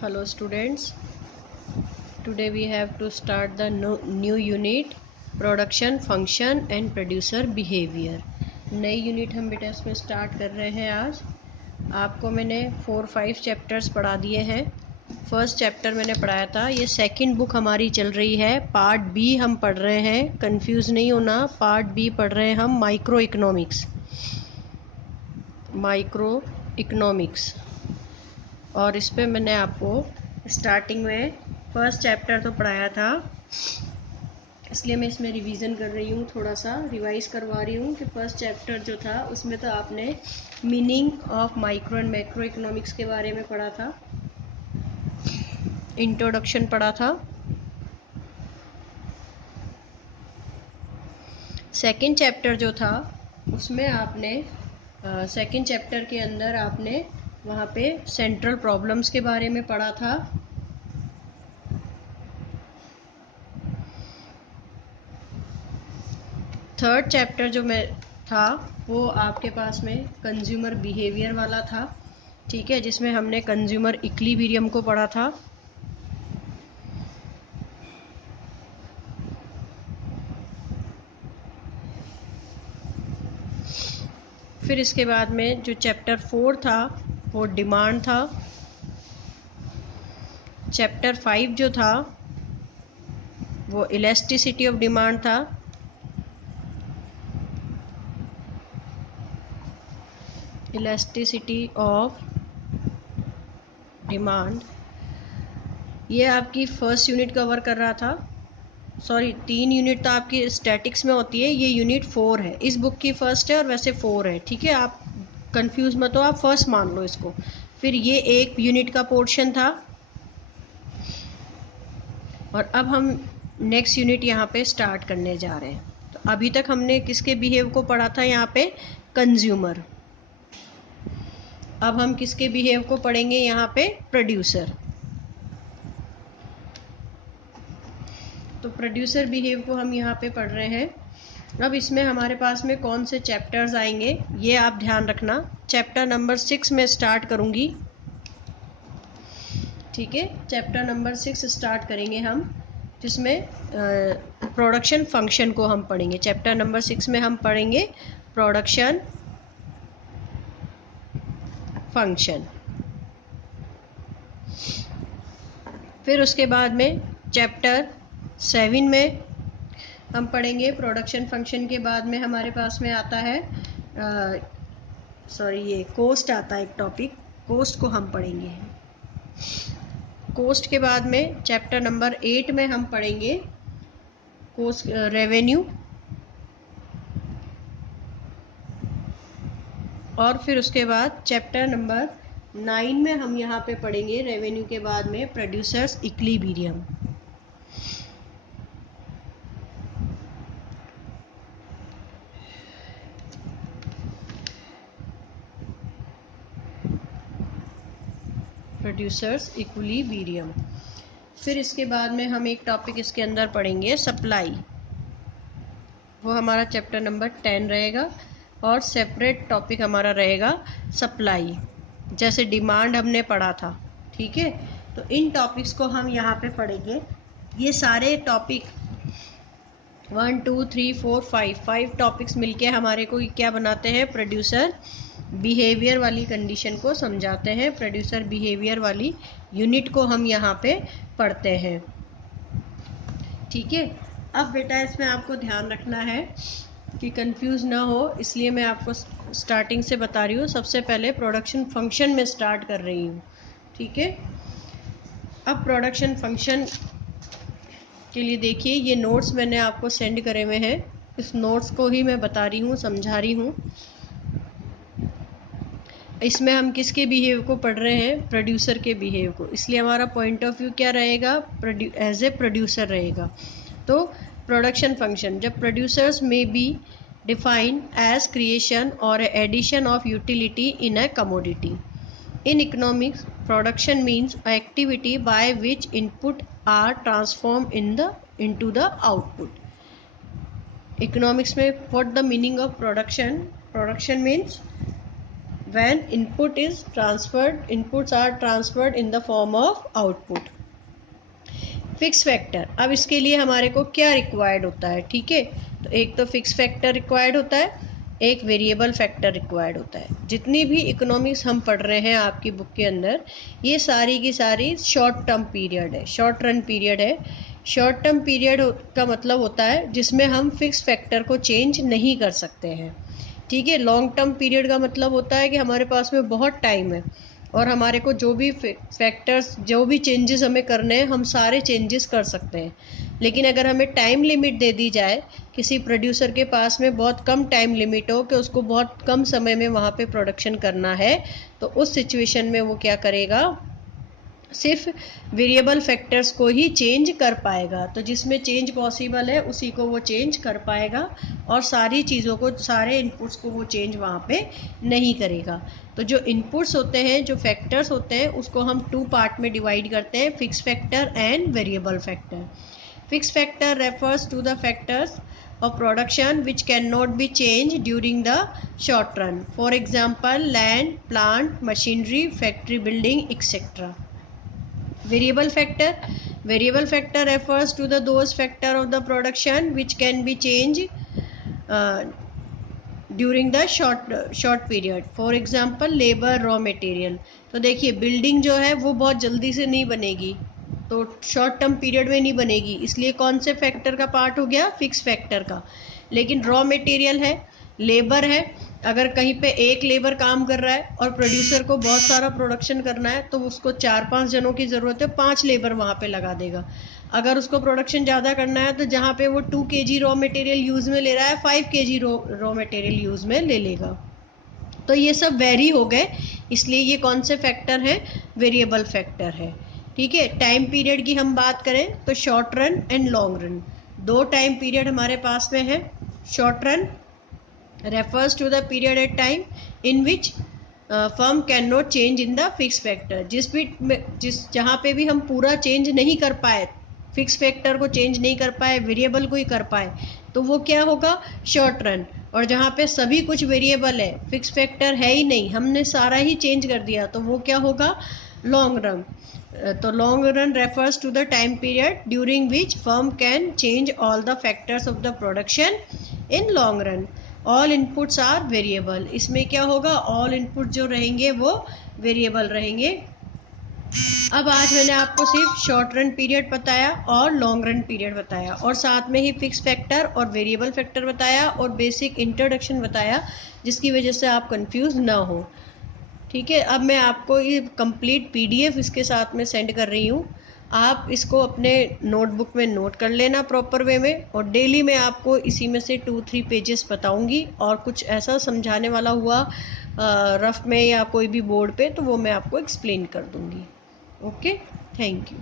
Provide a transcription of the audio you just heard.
Hello students, today we have to start the new unit production function and producer behavior। नई unit हम बेटा इसमें start कर रहे हैं। आज आपको मैंने 4-5 चैप्टर्स पढ़ा दिए हैं। फर्स्ट चैप्टर मैंने पढ़ाया था, ये सेकंड बुक हमारी चल रही है, पार्ट बी हम पढ़ रहे हैं। कंफ्यूज नहीं होना, पार्ट बी पढ़ रहे हैं हम, माइक्रो इकोनॉमिक्स। और इस पे मैंने आपको स्टार्टिंग में फर्स्ट चैप्टर तो पढ़ाया था, इसलिए मैं इसमें रिवीजन कर रही हूँ, थोड़ा सा रिवाइज करवा रही हूँ कि फर्स्ट चैप्टर जो था उसमें तो आपने meaning of micro and macro economics के बारे में पढ़ा था, इंट्रोडक्शन पढ़ा था। सेकंड चैप्टर जो था उसमें आपने सेकंड चैप्टर के अंदर आपने वहाँ पे सेंट्रल प्रॉब्लम्स के बारे में पढ़ा था। थर्ड चैप्टर जो मैं था वो आपके पास में कंज्यूमर बिहेवियर वाला था, ठीक है, जिसमें हमने कंज्यूमर इक्विलिब्रियम को पढ़ा था। फिर इसके बाद में जो चैप्टर 4 था वो डिमांड था। चैप्टर 5 जो था वो इलास्टिसिटी ऑफ डिमांड था। इलास्टिसिटी ऑफ डिमांड ये आपकी फर्स्ट यूनिट कवर कर रहा था। सॉरी, 3 यूनिट तो आपकी स्टैटिक्स में होती है, ये यूनिट 4 है, इस बुक की फर्स्ट है और वैसे 4 है, ठीक है। आप कंफ्यूज मत हो, आप फर्स्ट मान लो इसको। फिर ये एक यूनिट का पोर्शन था और अब हम नेक्स्ट यूनिट यहाँ पे स्टार्ट करने जा रहे हैं। तो अभी तक हमने किसके बिहेव को पढ़ा था, यहाँ पे कंज्यूमर। अब हम किसके बिहेव को पढ़ेंगे, यहाँ पे प्रोड्यूसर। तो प्रोड्यूसर बिहेव को हम यहाँ पे पढ़ रहे हैं। अब इसमें हमारे पास में कौन से चैप्टर्स आएंगे ये आप ध्यान रखना। चैप्टर नंबर 6 में स्टार्ट करूँगी, ठीक है। चैप्टर नंबर 6 स्टार्ट करेंगे हम, जिसमें प्रोडक्शन फंक्शन को हम पढ़ेंगे। चैप्टर नंबर 6 में हम पढ़ेंगे प्रोडक्शन फंक्शन। फिर उसके बाद में चैप्टर 7 में हम पढ़ेंगे प्रोडक्शन फंक्शन के बाद में हमारे पास में आता है ये कोस्ट आता है एक टॉपिक, कोस्ट को हम पढ़ेंगे। कोस्ट के बाद में चैप्टर नंबर 8 में हम पढ़ेंगे कोस्ट रेवेन्यू। और फिर उसके बाद चैप्टर नंबर 9 में हम यहाँ पे पढ़ेंगे रेवेन्यू के बाद में प्रोड्यूसर्स इक्विलिब्रियम। Producers equilibrium. फिर इसके बाद में हम एक टॉपिक इसके अंदर पढ़ेंगे सप्लाई, वो हमारा चैप्टर नंबर 10 रहेगा। और सेपरेट टॉपिक हमारा रहेगा सप्लाई, जैसे डिमांड हमने पढ़ा था, ठीक है। तो इन टॉपिक्स को हम यहाँ पे पढ़ेंगे। ये सारे टॉपिक 1 2 3 4 5 टॉपिक्स मिलके हमारे को क्या बनाते हैं, प्रोड्यूसर बिहेवियर वाली कंडीशन को समझाते हैं। प्रोड्यूसर बिहेवियर वाली यूनिट को हम यहाँ पे पढ़ते हैं, ठीक है। अब बेटा इसमें आपको ध्यान रखना है कि कंफ्यूज ना हो, इसलिए मैं आपको स्टार्टिंग से बता रही हूँ। सबसे पहले प्रोडक्शन फंक्शन में स्टार्ट कर रही हूँ, ठीक है। अब प्रोडक्शन फंक्शन के लिए देखिए, ये नोट्स मैंने आपको सेंड करे हुए हैं, इस नोट्स को ही मैं बता रही हूँ, समझा रही हूँ। इसमें हम किसके बिहेव को पढ़ रहे हैं, प्रोड्यूसर के बिहेव को, इसलिए हमारा पॉइंट ऑफ व्यू क्या रहेगा, एज ए प्रोड्यूसर रहेगा। तो प्रोडक्शन फंक्शन, जब प्रोड्यूसर्स में बी डिफाइन एज क्रिएशन और addition of utility in a commodity. In economics production means activity by which input are transform into the output. Economics में what the meaning of production, production means when inputs are transferred in the form of output. Fix factor, अब इसके लिए हमारे को क्या required होता है, ठीक है, तो एक तो फिक्स फैक्टर रिक्वायर्ड होता है, एक वेरिएबल फैक्टर रिक्वायर्ड होता है। जितनी भी इकोनॉमिक्स हम पढ़ रहे हैं आपकी बुक के अंदर, ये सारी की सारी शॉर्ट टर्म पीरियड है, शॉर्ट रन पीरियड है। शॉर्ट टर्म पीरियड का मतलब होता है जिसमें हम फिक्स फैक्टर को चेंज नहीं कर सकते हैं, ठीक है। लॉन्ग टर्म पीरियड का मतलब होता है कि हमारे पास में बहुत टाइम है और हमारे को जो भी फैक्टर्स, जो भी चेंजेस हमें करने हैं, हम सारे चेंजेस कर सकते हैं। लेकिन अगर हमें टाइम लिमिट दे दी जाए, किसी प्रोड्यूसर के पास में बहुत कम टाइम लिमिट हो कि उसको बहुत कम समय में वहाँ पे प्रोडक्शन करना है, तो उस सिचुएशन में वो क्या करेगा, सिर्फ वेरिएबल फैक्टर्स को ही चेंज कर पाएगा। तो जिसमें चेंज पॉसिबल है उसी को वो चेंज कर पाएगा और सारी चीज़ों को, सारे इनपुट्स को वो चेंज वहाँ पे नहीं करेगा। तो जो इनपुट्स होते हैं, जो फैक्टर्स होते हैं, उसको हम 2 पार्ट में डिवाइड करते हैं, fix factor and variable factor. Fix factor refers to the factors of production which cannot be changed during the short run. For example, land, plant, machinery, factory building, etc. Variable factor refers to those factor of the production which can be changed during the short period. For example labour, raw material. तो देखिए building जो है वो बहुत जल्दी से नहीं बनेगी, तो शॉर्ट टर्म पीरियड में नहीं बनेगी, इसलिए कौन से फैक्टर का पार्ट हो गया, फिक्स फैक्टर का। लेकिन रॉ मटेरियल है, लेबर है, अगर कहीं पे एक लेबर काम कर रहा है और प्रोड्यूसर को बहुत सारा प्रोडक्शन करना है तो उसको 4-5 जनों की ज़रूरत है, 5 लेबर वहाँ पे लगा देगा। अगर उसको प्रोडक्शन ज़्यादा करना है तो जहाँ पे वो 2 kg रॉ मटेरियल यूज़ में ले रहा है, 5 kg रॉ मटेरियल यूज़ में ले लेगा। तो ये सब वेरी हो गए, इसलिए ये कौन से फैक्टर हैं, वेरिएबल फैक्टर है, ठीक है। टाइम पीरियड की हम बात करें तो short run and long run, 2 time period हमारे पास में है। Short run refers to the period at time in which firm cannot change in the fixed factor। जिस जहाँ पे भी हम पूरा चेंज नहीं कर पाए, फिक्स फैक्टर को चेंज नहीं कर पाए, वेरिएबल को ही कर पाए, तो वो क्या होगा, शॉर्ट रन। और जहाँ पे सभी कुछ वेरिएबल है, फिक्स फैक्टर है ही नहीं, हमने सारा ही चेंज कर दिया, तो वो क्या होगा, लॉन्ग रन। तो long run refers to the time period during which firm can change all the factors of the production in long run. All inputs are variable, इसमें क्या होगा, ऑल इनपुट जो रहेंगे वो वेरिएबल रहेंगे। अब आज मैंने आपको सिर्फ शॉर्ट रन पीरियड बताया और लॉन्ग रन पीरियड बताया, और साथ में ही फिक्स फैक्टर और वेरिएबल फैक्टर बताया और बेसिक इंट्रोडक्शन बताया, जिसकी वजह से आप कंफ्यूज ना हो, ठीक है। अब मैं आपको ये कंप्लीट PDF इसके साथ में सेंड कर रही हूँ, आप इसको अपने नोटबुक में नोट कर लेना प्रॉपर वे में, और डेली मैं आपको इसी में से 2-3 पेजेस बताऊंगी, और कुछ ऐसा समझाने वाला हुआ रफ में या कोई भी बोर्ड पे, तो वो मैं आपको एक्सप्लेन कर दूंगी। Okay, thank you.